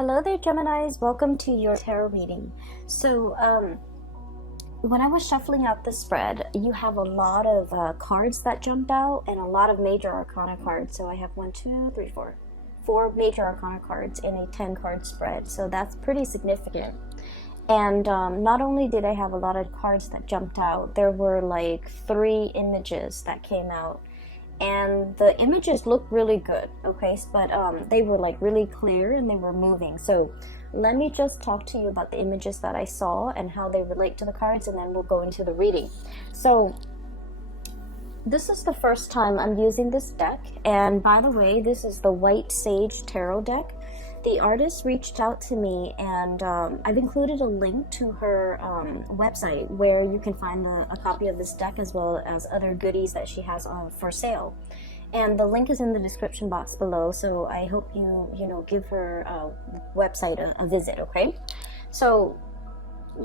Hello there, Geminis. Welcome to your tarot reading. So, when I was shuffling out the spread, you have a lot of cards that jumped out and a lot of major arcana cards. So I have four major arcana cards in a 10-card spread. So that's pretty significant. And not only did I have a lot of cards that jumped out, there were like 3 images that came out. And the images looked really good, okay, but they were like really clear and they were moving. So let me just talk to you about the images that I saw and how they relate to the cards, and then we'll go into the reading. So this is the first time I'm using this deck, and by the way, this is the White Sage Tarot deck. The artist reached out to me, and I've included a link to her website where you can find a copy of this deck as well as other goodies that she has for sale. And the link is in the description box below, so I hope you give her website a visit, okay? So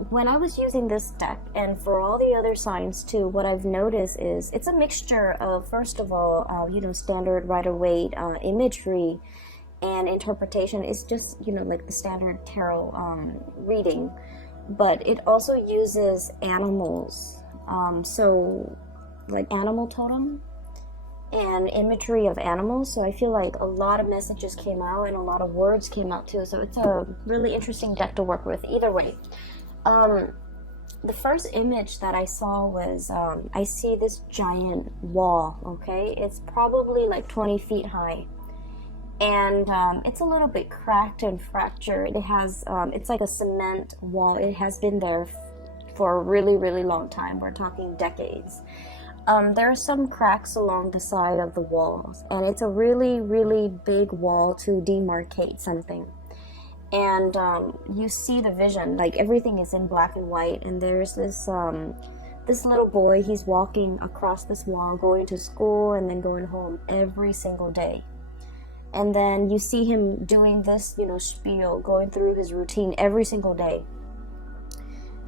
when I was using this deck, and for all the other signs too, what I've noticed is it's a mixture of, first of all, standard Rider-Waite imagery and interpretation. Is just like the standard tarot reading, but it also uses animals, so like animal totem and imagery of animals. So I feel like a lot of messages came out and a lot of words came out too, so it's a really interesting deck to work with either way. The first image that I saw was I see this giant wall, okay? It's probably like 20 feet high, and it's a little bit cracked and fractured. It has it's like a cement wall. It has been there for a really, really long time. We're talking decades. There are some cracks along the side of the walls, and it's a really, really big wall to demarcate something. And you see the vision, like everything is in black and white, and there's this this little boy. He's walking across this wall, going to school and then going home every single day. And then you see him doing this, spiel, going through his routine every single day.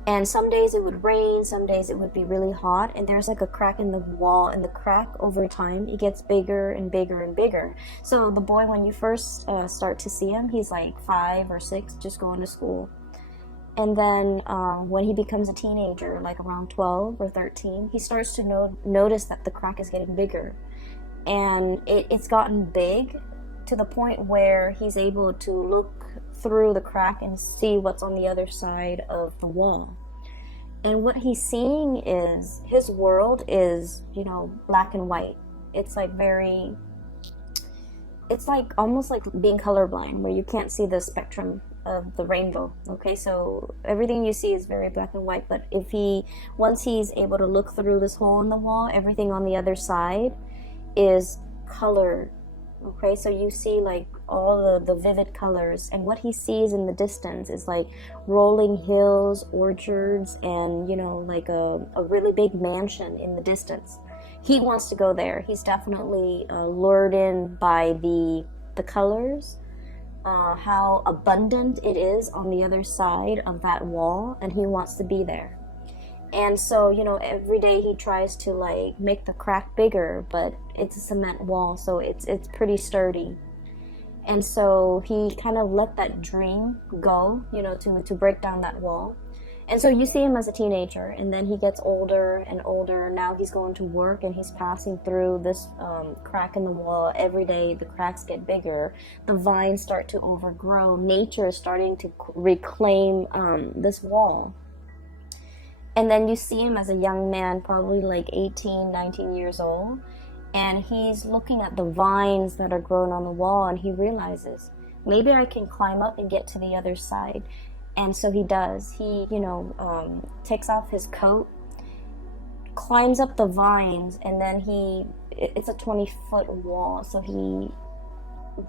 And some days it would rain, some days it would be really hot, and there's like a crack in the wall, and the crack over time, it gets bigger and bigger and bigger. So the boy, when you first start to see him, he's like 5 or 6, just going to school. And then when he becomes a teenager, like around 12 or 13, he starts to notice that the crack is getting bigger. And it's gotten big to the point where he's able to look through the crack and see what's on the other side of the wall. And what he's seeing is his world is, black and white. It's like it's like almost like being colorblind, where you can't see the spectrum of the rainbow. Okay, so everything you see is very black and white, but once he's able to look through this hole in the wall, everything on the other side is colored. Okay, so you see like all the vivid colors, and what he sees in the distance is like rolling hills, orchards, and like a really big mansion in the distance. He wants to go there. He's definitely lured in by the colors, how abundant it is on the other side of that wall, and he wants to be there. And so, every day he tries to like make the crack bigger, but it's a cement wall, so it's pretty sturdy. And so he kind of let that dream go, to break down that wall. And so you see him as a teenager, and then he gets older and older. Now he's going to work, and he's passing through this crack in the wall every day. The cracks get bigger. The vines start to overgrow. Nature is starting to reclaim this wall. And then you see him as a young man, probably like 18, 19 years old. And he's looking at the vines that are growing on the wall, and he realizes, maybe I can climb up and get to the other side. And so he does. He, takes off his coat, climbs up the vines, and then it's a 20-foot wall. So he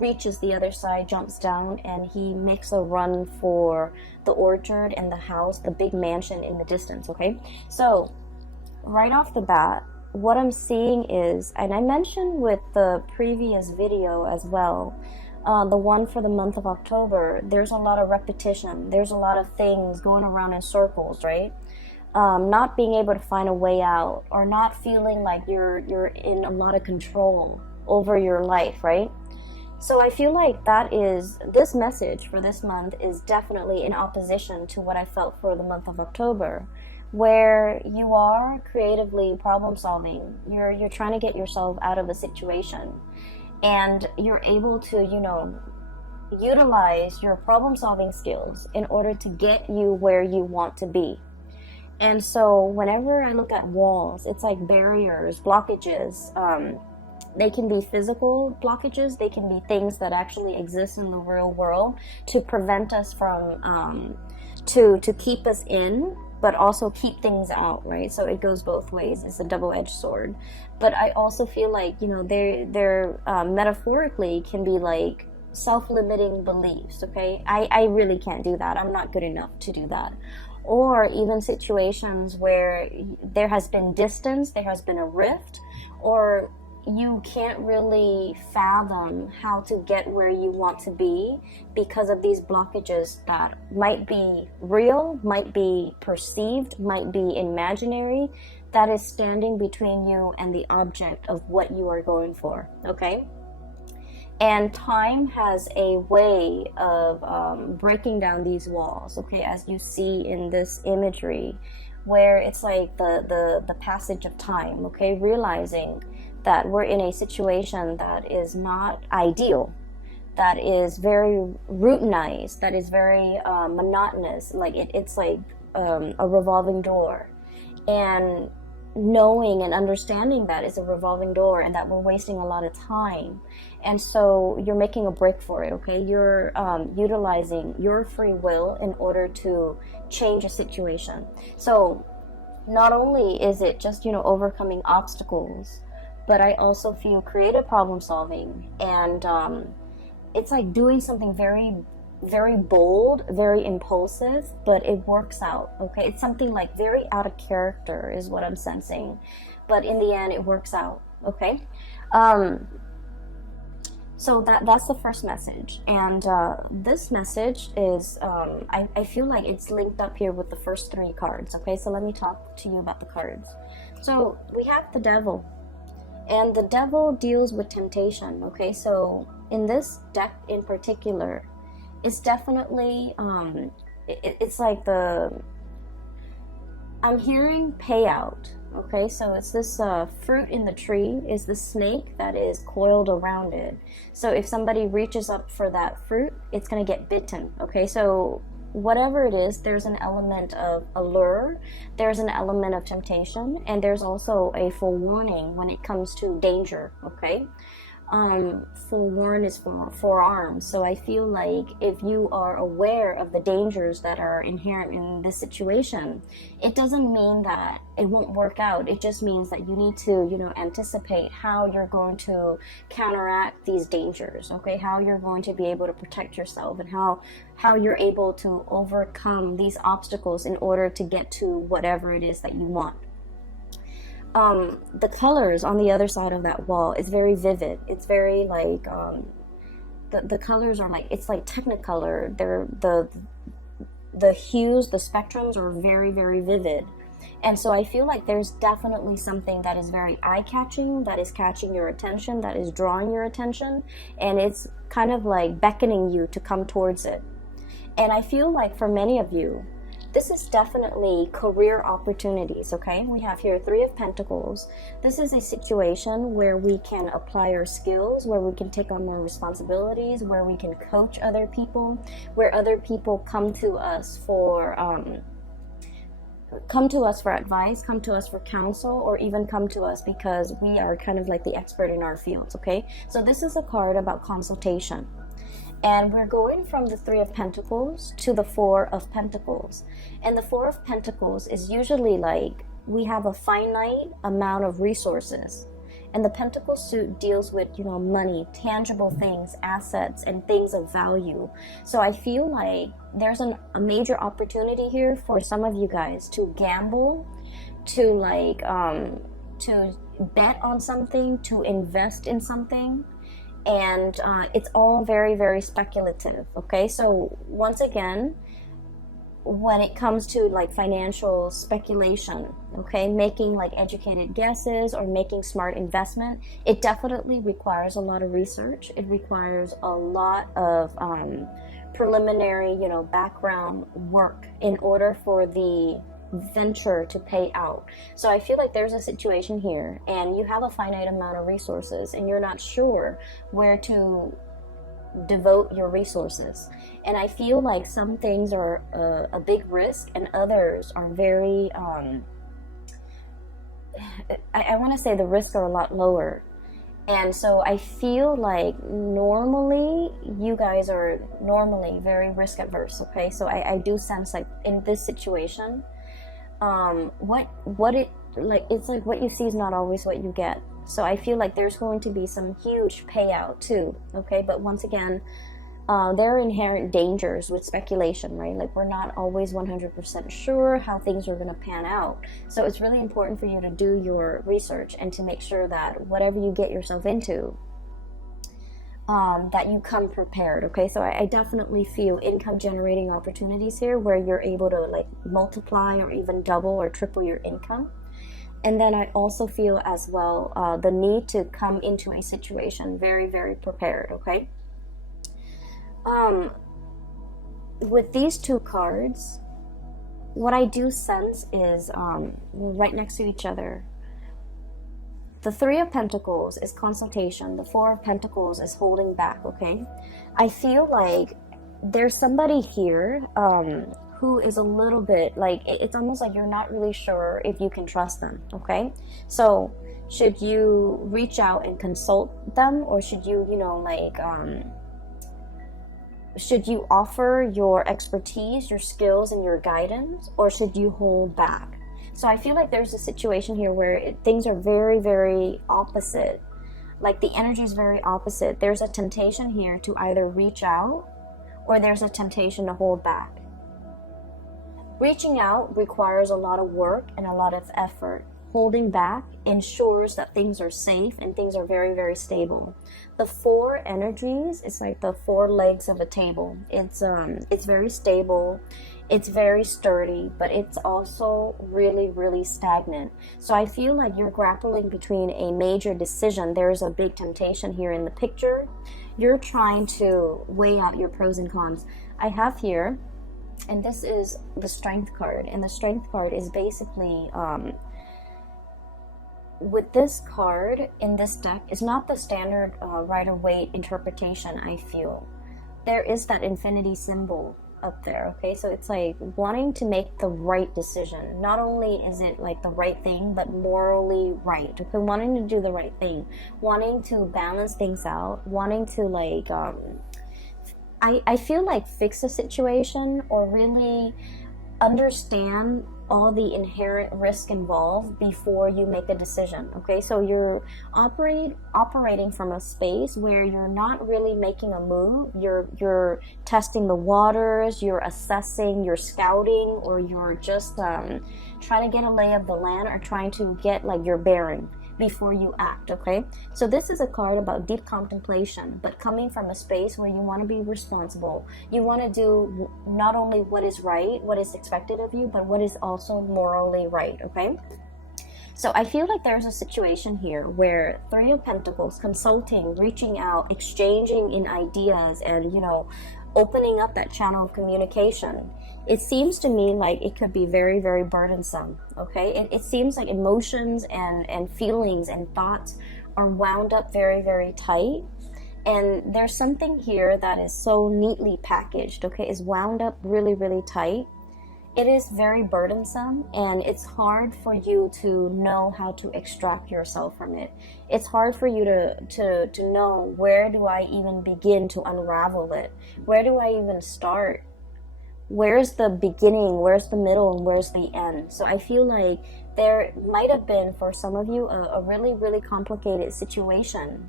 reaches the other side, jumps down, and he makes a run for the orchard and the house, the big mansion in the distance, okay? So right off the bat, what I'm seeing is, and I mentioned with the previous video as well, the one for the month of October, there's a lot of repetition. There's a lot of things going around in circles, right? Not being able to find a way out, or not feeling like you're in a lot of control over your life, right? So I feel like this message for this month is definitely in opposition to what I felt for the month of October, where you are creatively problem solving. You're trying to get yourself out of a situation, and you're able to, utilize your problem solving skills in order to get you where you want to be. And so whenever I look at walls, it's like barriers, blockages. They can be physical blockages. They can be things that actually exist in the real world to prevent us from, to keep us in, but also keep things out, right? So it goes both ways. It's a double-edged sword. But I also feel like, they're metaphorically can be like self-limiting beliefs, okay? I really can't do that. I'm not good enough to do that. Or even situations where there has been distance, there has been a rift, or you can't really fathom how to get where you want to be because of these blockages that might be real, might be perceived, might be imaginary, that is standing between you and the object of what you are going for, okay? And time has a way of breaking down these walls, okay, as you see in this imagery, where it's like the passage of time, okay, realizing that we're in a situation that is not ideal, that is very routinized, that is very monotonous, like it's like a revolving door. And knowing and understanding that it's a revolving door and that we're wasting a lot of time. And so you're making a break for it, okay? You're utilizing your free will in order to change a situation. So not only is it just, overcoming obstacles, but I also feel creative problem solving. And it's like doing something very, very bold, very impulsive, but it works out, okay? It's something like very out of character is what I'm sensing. But in the end, it works out, okay? So that's the first message. And this message is, I feel like it's linked up here with the first three cards, okay? So let me talk to you about the cards. So we have the Devil. And the Devil deals with temptation, okay? So in this deck in particular, it's definitely, it's like I'm hearing payout, okay? So it's this fruit in the tree is the snake that is coiled around it. So if somebody reaches up for that fruit, it's going to get bitten, okay? So whatever it is, there's an element of allure, there's an element of temptation, and there's also a forewarning when it comes to danger, okay? Forewarn is forearmed. So I feel like if you are aware of the dangers that are inherent in this situation, it doesn't mean that it won't work out. It just means that you need to, anticipate how you're going to counteract these dangers, okay? How you're going to be able to protect yourself and how you're able to overcome these obstacles in order to get to whatever it is that you want. The colors on the other side of that wall is very vivid. It's very like the colors are like, it's like Technicolor. They're the hues, the spectrums are very, very vivid. And so I feel like there's definitely something that is very eye-catching, that is catching your attention, that is drawing your attention, and it's kind of like beckoning you to come towards it. And I feel like for many of you, this is definitely career opportunities, okay? We have here Three of Pentacles. This is a situation where we can apply our skills, where we can take on more responsibilities, where we can coach other people, where other people come to us for advice, come to us for counsel, or even come to us because we are kind of like the expert in our fields, okay? So this is a card about consultation. And we're going from the Three of Pentacles to the Four of Pentacles. And the Four of Pentacles is usually like we have a finite amount of resources. And the Pentacle suit deals with, money, tangible things, assets, and things of value. So I feel like there's a major opportunity here for some of you guys to gamble, to to bet on something, to invest in something. And it's all very, very speculative, okay? So once again, when it comes to like financial speculation, okay, making like educated guesses or making smart investment, it definitely requires a lot of research. It requires a lot of preliminary, you know, background work in order for the venture to pay out. So I feel like there's a situation here and you have a finite amount of resources and you're not sure where to devote your resources. And I feel like some things are a big risk and others are very I want to say the risks are a lot lower. And so I feel like normally you guys are normally very risk adverse, okay? So I do sense like in this situation, what it like, it's like what you see is not always what you get. So I feel like there's going to be some huge payout too, okay? But once again, there are inherent dangers with speculation, right? Like we're not always 100% sure how things are going to pan out. So it's really important for you to do your research and to make sure that whatever you get yourself into, that you come prepared, okay? So I definitely feel income generating opportunities here where you're able to like multiply or even double or triple your income. And then I also feel as well the need to come into a situation very, very prepared, okay? With these two cards, what I do sense is right next to each other. The Three of Pentacles is consultation. The Four of Pentacles is holding back, okay? I feel like there's somebody here who is a little bit like, it's almost like you're not really sure if you can trust them, okay? So should you reach out and consult them, or should you, you know, like, should you offer your expertise, your skills, and your guidance, or should you hold back? So I feel like there's a situation here where things are very, very opposite. Like the energy is very opposite. There's a temptation here to either reach out, or there's a temptation to hold back. Reaching out requires a lot of work and a lot of effort. Holding back ensures that things are safe and things are very, very stable. The four energies, it's like the four legs of a table. It's very stable, it's very sturdy, but it's also really, really stagnant. So I feel like you're grappling between a major decision. There's a big temptation here in the picture. You're trying to weigh out your pros and cons. I have here, and this is the Strength card, and the Strength card is basically with this card in this deck is not the standard Rider-Waite interpretation. I feel there is that infinity symbol up there, okay? So it's like wanting to make the right decision. Not only is it like the right thing, but morally right, okay? Wanting to do the right thing, wanting to balance things out, wanting to like I feel like fix a situation or really understand all the inherent risk involved before you make a decision, okay? So you're operating from a space where you're not really making a move. You're testing the waters, you're assessing, you're scouting, or you're just trying to get a lay of the land, or trying to get like your bearing before you act, okay? So this is a card about deep contemplation, but coming from a space where you want to be responsible. You want to do not only what is right, what is expected of you, but what is also morally right, okay? So I feel like there's a situation here where Three of Pentacles, consulting, reaching out, exchanging in ideas, and, you know, opening up that channel of communication. It seems to me like it could be very, very burdensome, okay? It seems like emotions and feelings and thoughts are wound up very, very tight. And there's something here that is so neatly packaged, okay? Is wound up really, really tight. It is very burdensome, and it's hard for you to know how to extract yourself from it. It's hard for you to know, where do I even begin to unravel it? Where do I even start? Where's the beginning, where's the middle, and where's the end? So I feel like there might have been, for some of you, a really, really complicated situation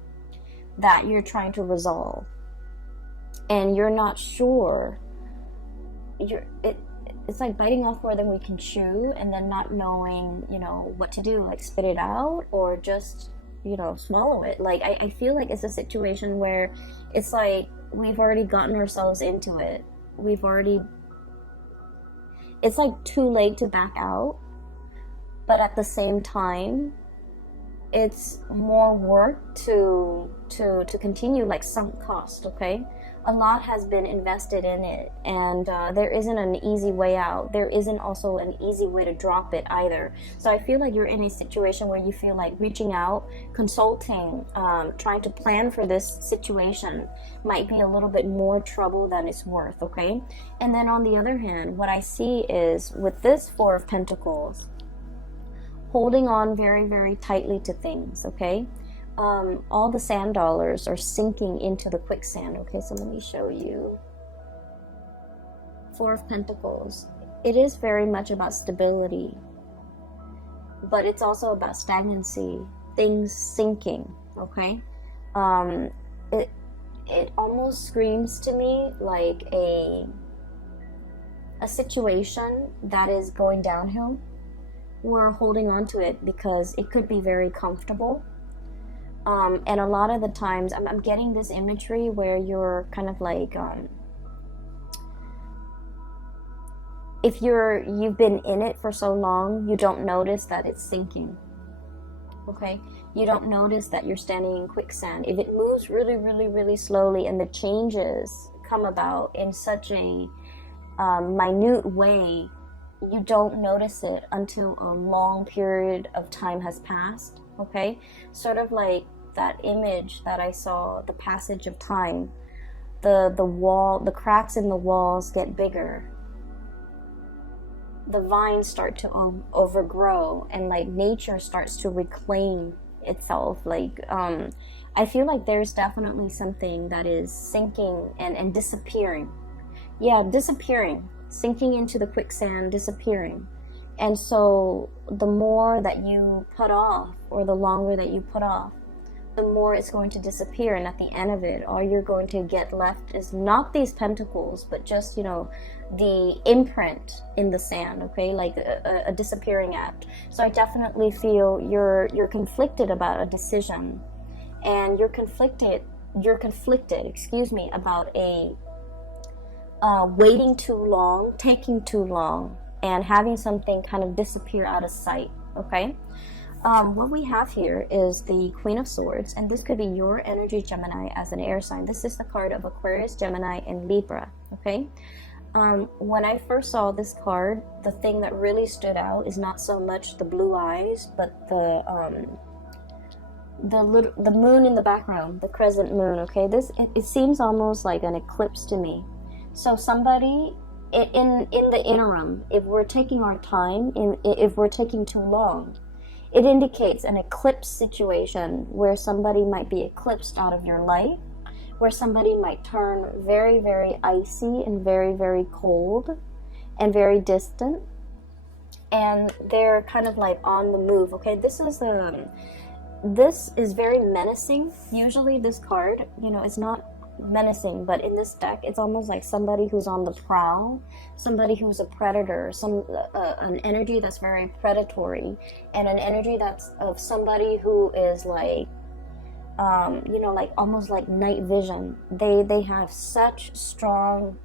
that you're trying to resolve. And you're not sure. It's like biting off more than we can chew, and then not knowing, you know, what to do, like spit it out or just, you know, swallow it. Like, I feel like it's a situation where it's like we've already gotten ourselves into it. We've already it's like too late to back out, but at the same time, it's more work to continue, like sunk cost. Okay, a lot has been invested in it, and there isn't an easy way out. There isn't also an easy way to drop it either. So I feel like you're in a situation where you feel like reaching out, consulting, trying to plan for this situation might be a little bit more trouble than it's worth. Okay, and then on the other hand, what I see is with this Four of Pentacles, holding on very, very tightly to things. Okay, all the sand dollars are sinking into the quicksand. Okay, so let me show you. Four of Pentacles. It is very much about stability, but it's also about stagnancy, things sinking. Okay, it almost screams to me like a situation that is going downhill. We're holding on to it because it could be very comfortable. And a lot of the times I'm getting this imagery where you're kind of like, if you've been in it for so long, you don't notice that it's sinking. Okay, you don't notice that you're standing in quicksand. If it moves really, really, really slowly and the changes come about in such a minute way, you don't notice it until a long period of time has passed. Okay, sort of like that image that I saw, the passage of time. The cracks in the walls get bigger. The vines start to overgrow, and like nature starts to reclaim itself. Like I feel like there's definitely something that is sinking and disappearing. Yeah, disappearing, sinking into the quicksand, disappearing. And so the more that you put off, or the longer that you put off, the more it's going to disappear. And at the end of it, all you're going to get left is not these pentacles, but just, you know, the imprint in the sand. Okay, like a disappearing act. So I definitely feel you're conflicted about a decision, and you're conflicted excuse me, about a waiting too long, taking too long, and having something kind of disappear out of sight. Okay, what we have here is the Queen of Swords, and this could be your energy, Gemini, as an air sign. This is the card of Aquarius, Gemini, and Libra. Okay, when I first saw this card, the thing that really stood out is not so much the blue eyes, but the moon in the background, the crescent moon. Okay, it seems almost like an eclipse to me. So somebody in the interim, if we're taking our time, if we're taking too long, it indicates an eclipse situation where somebody might be eclipsed out of your life, where somebody might turn very, very icy and very, very cold and very distant, and they're kind of like on the move. Okay, this is very menacing. Usually this card, you know, it's not menacing, but in this deck it's almost like somebody who's on the prowl, somebody who's a predator, an energy that's very predatory, and an energy that's of somebody who is like you know, like almost like night vision. They have such strong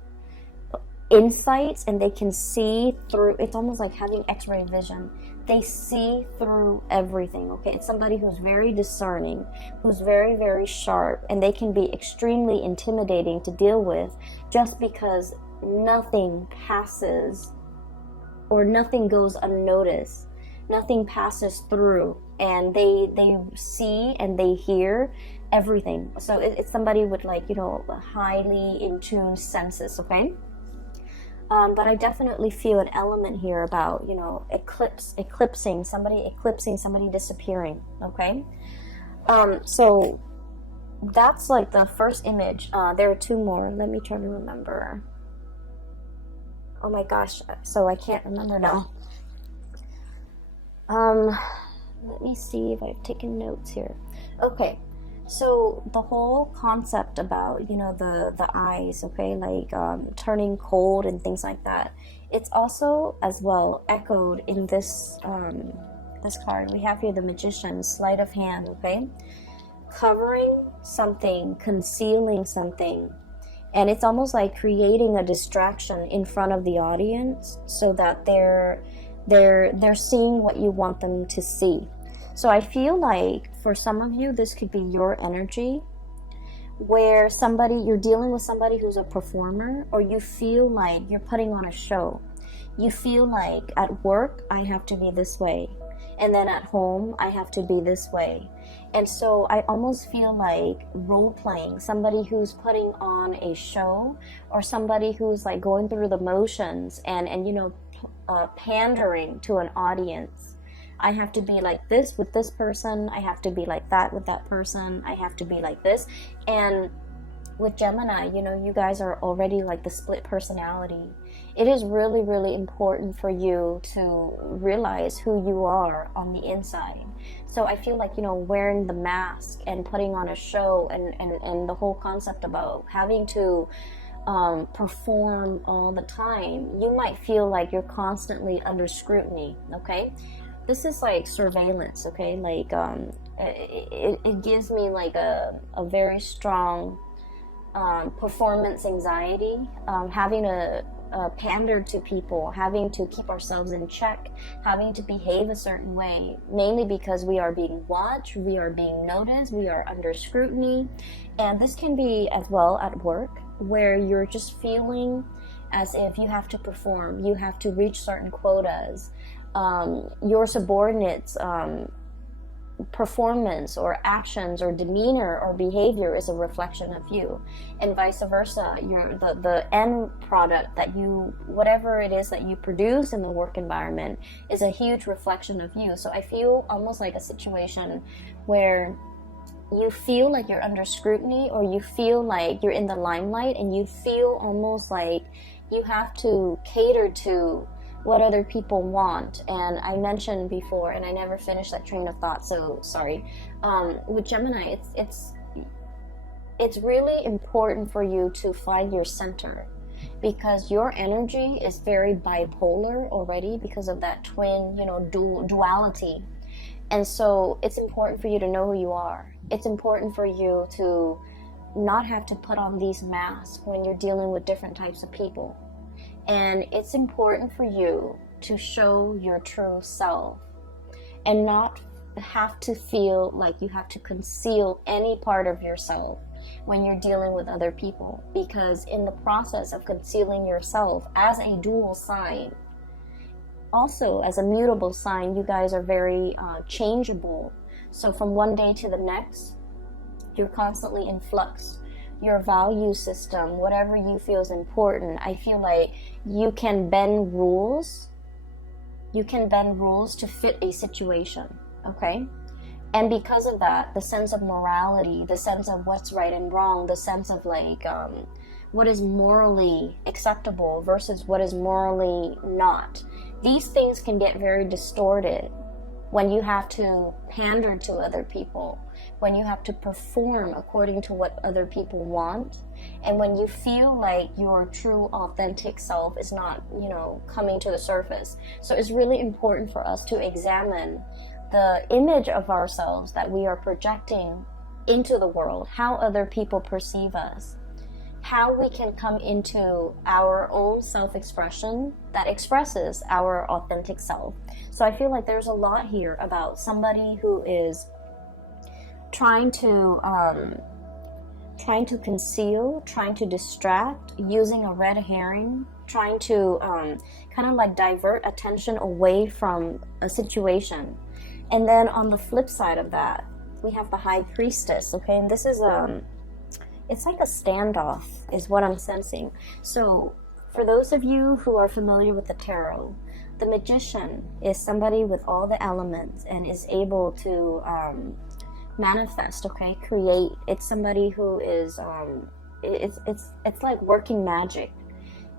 insights, and they can see through. It's almost like having x-ray vision. They see through everything. Okay, it's somebody who's very discerning, who's very, very sharp, and they can be extremely intimidating to deal with, just because nothing passes or nothing goes unnoticed. Nothing passes through, and they see and they hear everything. So it's somebody with, like, you know, highly in tune senses. Okay. But I definitely feel an element here about, you know, eclipsing somebody, disappearing. Okay, so that's like the first image. There are two more. Let me try to remember. Oh my gosh, so I can't remember now. Let me see if I've taken notes here. Okay. So the whole concept about, you know, the eyes, okay, like turning cold and things like that, it's also as well echoed in this this card. We have here the Magician, sleight of hand. Okay, covering something, concealing something, And it's almost like creating a distraction in front of the audience so that they're seeing what you want them to see. So I feel like for some of you, this could be your energy, where you're dealing with somebody who's a performer, or you feel like you're putting on a show. You feel like at work, I have to be this way. And then at home, I have to be this way. And so I almost feel like role playing, somebody who's putting on a show, or somebody who's like going through the motions and pandering to an audience. I have to be like this with this person. I have to be like that with that person. I have to be like this. And with Gemini, you guys are already like the split personality. It is really, really important for you to realize who you are on the inside. So I feel like, wearing the mask and putting on a show and the whole concept about having to perform all the time, you might feel like you're constantly under scrutiny, okay? This is like surveillance, okay? Like, it gives me like a very strong performance anxiety, having to pander to people, having to keep ourselves in check, having to behave a certain way, mainly because we are being watched, we are being noticed, we are under scrutiny. And this can be as well at work, where you're just feeling as if you have to perform, you have to reach certain quotas. Your subordinates' performance or actions or demeanor or behavior is a reflection of you, and vice versa. The end product that whatever it is that you produce in the work environment is a huge reflection of you. So I feel almost like a situation where you feel like you're under scrutiny, or you feel like you're in the limelight, and you feel almost like you have to cater to what other people want. And I mentioned before, and I never finished that train of thought, so sorry. With Gemini, it's really important for you to find your center, because your energy is very bipolar already because of that twin, duality. And so it's important for you to know who you are. It's important for you to not have to put on these masks when you're dealing with different types of people. And it's important for you to show your true self and not have to feel like you have to conceal any part of yourself when you're dealing with other people. Because in the process of concealing yourself as a dual sign, also as a mutable sign, you guys are very changeable. So from one day to the next, you're constantly in flux. Your value system, whatever you feel is important, I feel like you can bend rules. You can bend rules to fit a situation, okay? And because of that, the sense of morality, the sense of what's right and wrong, the sense of like what is morally acceptable versus what is morally not, these things can get very distorted when you have to pander to other people, when you have to perform according to what other people want, and when you feel like your true authentic self is not, coming to the surface. So it's really important for us to examine the image of ourselves that we are projecting into the world, how other people perceive us, how we can come into our own self-expression that expresses our authentic self. So I feel like there's a lot here about somebody who is trying to conceal, trying to distract, using a red herring, trying to kind of like divert attention away from a situation. And then on the flip side of that, we have the High Priestess, okay? And this is it's like a standoff is what I'm sensing. So for those of you who are familiar with the tarot, the Magician is somebody with all the elements and is able to manifest, okay, create. It's somebody who is it's like working magic.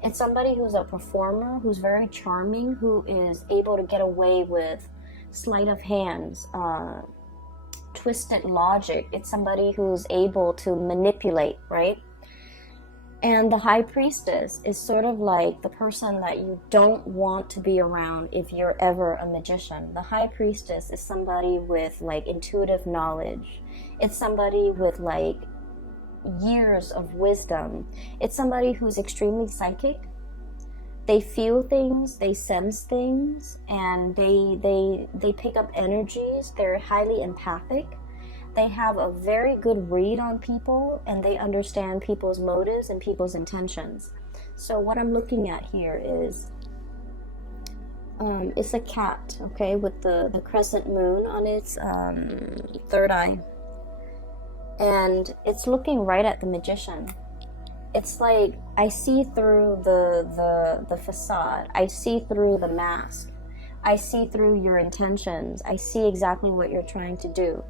It's somebody who's a performer, who's very charming, who is able to get away with sleight of hands, twisted logic. It's somebody who's able to manipulate, right? And the High Priestess is sort of like the person that you don't want to be around if you're ever a magician. The High Priestess is somebody with like intuitive knowledge. It's somebody with like years of wisdom. It's somebody who's extremely psychic. They feel things, they sense things, and they pick up energies. They're highly empathic. They have a very good read on people, and they understand people's motives and people's intentions. So what I'm looking at here is it's a cat, okay, with the crescent moon on its third eye, and it's looking right at the magician. It's like I see through the facade. I see through the mask. I see through your intentions. I see exactly what you're trying to do.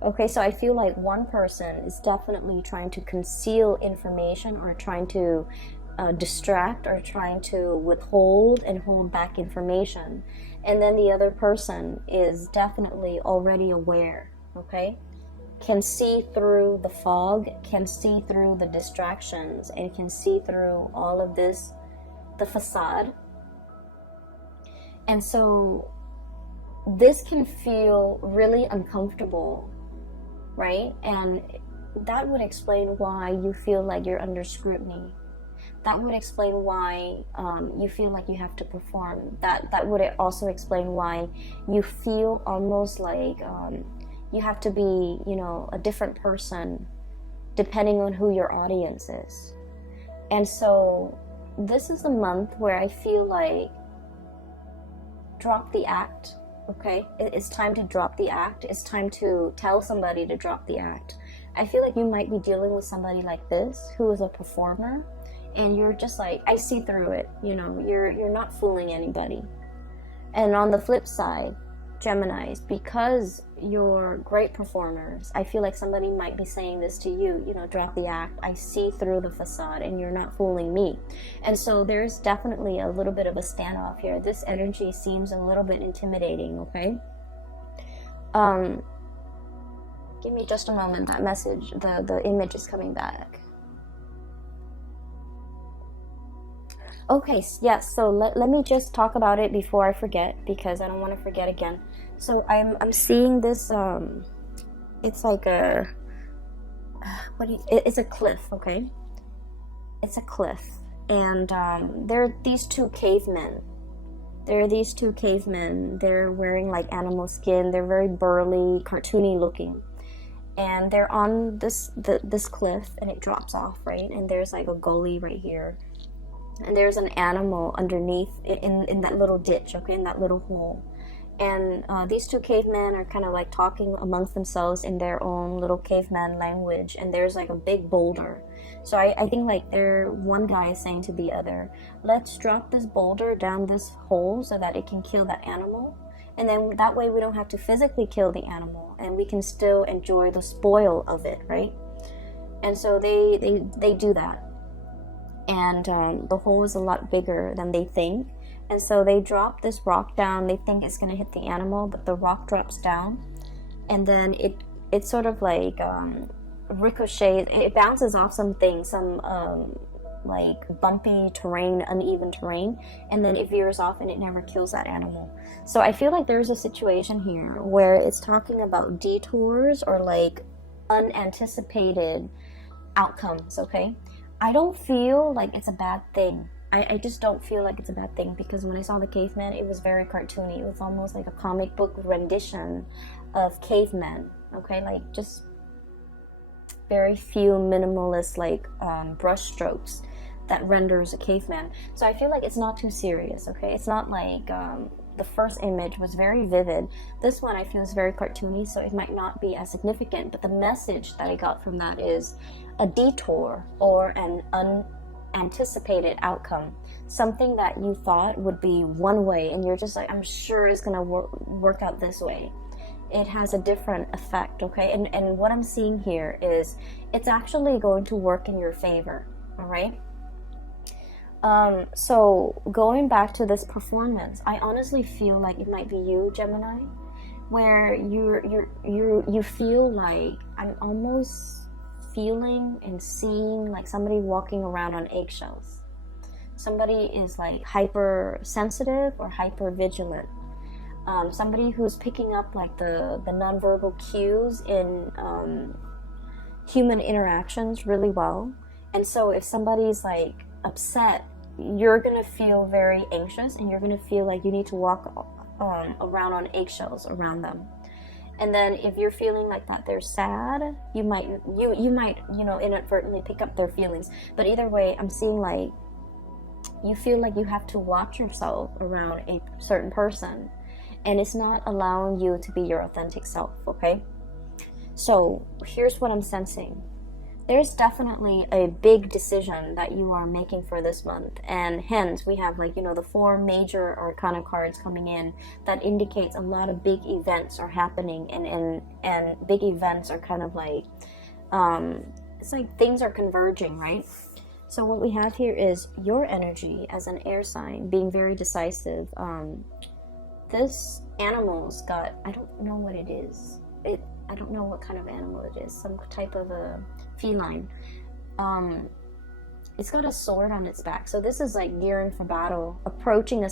Okay, so I feel like one person is definitely trying to conceal information, or trying to distract, or trying to withhold and hold back information. And then the other person is definitely already aware, okay? Can see through the fog, can see through the distractions, and can see through all of this, the facade. And so this can feel really uncomfortable, right? And that would explain why you feel like you're under scrutiny. That would explain why you feel like you have to perform. That would also explain why you feel almost like you have to be, you know, a different person depending on who your audience is. And so this is a month where I feel like drop the act, okay? It's time to drop the act. It's time to tell somebody to drop the act. I feel like you might be dealing with somebody like this who is a performer, and you're just like, I see through it, you know, you're not fooling anybody. And on the flip side, Geminis, because you're great performers, I feel like somebody might be saying this to you, you know, drop the act. I see through the facade and you're not fooling me. And so there's definitely a little bit of a standoff here. This energy seems a little bit intimidating, okay? Give me just a moment. That message, the image is coming back. Okay, yes, so let me just talk about it before I forget, because I don't want to forget again. So I'm seeing this, it's like a, it's a cliff, okay? It's a cliff, and there are these two cavemen. They're wearing like animal skin. They're very burly, cartoony looking. And they're on this cliff, and it drops off, right? And there's like a gully right here. And there's an animal underneath in that little ditch, okay, in that little hole. And these two cavemen are kind of like talking amongst themselves in their own little caveman language. And there's like a big boulder. So I think like one guy is saying to the other, let's drop this boulder down this hole so that it can kill that animal. And then that way we don't have to physically kill the animal, and we can still enjoy the spoil of it, right? And so they do that. And the hole is a lot bigger than they think. And so they drop this rock down. They think it's going to hit the animal, but the rock drops down. And then it sort of like ricochets, and it bounces off something, some like bumpy terrain, uneven terrain. And then it veers off, and it never kills that animal. So I feel like there's a situation here where it's talking about detours or like unanticipated outcomes, okay? I don't feel like it's a bad thing. I just don't feel like it's a bad thing, because when I saw the caveman, it was very cartoony. It was almost like a comic book rendition of cavemen, okay? Like just very few minimalist like brush strokes that renders a caveman. So I feel like it's not too serious, okay? It's not like the first image was very vivid. This one I feel is very cartoony, so it might not be as significant, but the message that I got from that is a detour or an unanticipated outcome. Something that you thought would be one way, and you're just like, I'm sure it's gonna work out this way. It has a different effect, okay? And what I'm seeing here is it's actually going to work in your favor, all right? So going back to this performance, I honestly feel like it might be you, Gemini, where you feel like I'm almost feeling and seeing like somebody walking around on eggshells. Somebody is like hypersensitive or hyper vigilant. Somebody who's picking up like the nonverbal cues in human interactions really well. And so if somebody's like upset, you're gonna feel very anxious, and you're gonna feel like you need to walk around on eggshells around them. And then if you're feeling like that they're sad, you might inadvertently pick up their feelings. But either way, I'm seeing like you feel like you have to watch yourself around a certain person, and it's not allowing you to be your authentic self, okay? So here's what I'm sensing. There's definitely a big decision that you are making for this month, and hence we have like, the 4 major arcana cards coming in that indicates a lot of big events are happening, and big events are kind of like, it's like things are converging, right? So what we have here is your energy as an air sign being very decisive. This animal's got, I don't know what it is. I don't know what kind of animal it is. Some type of a feline. It's got a sword on its back. So this is like gearing for battle, approaching a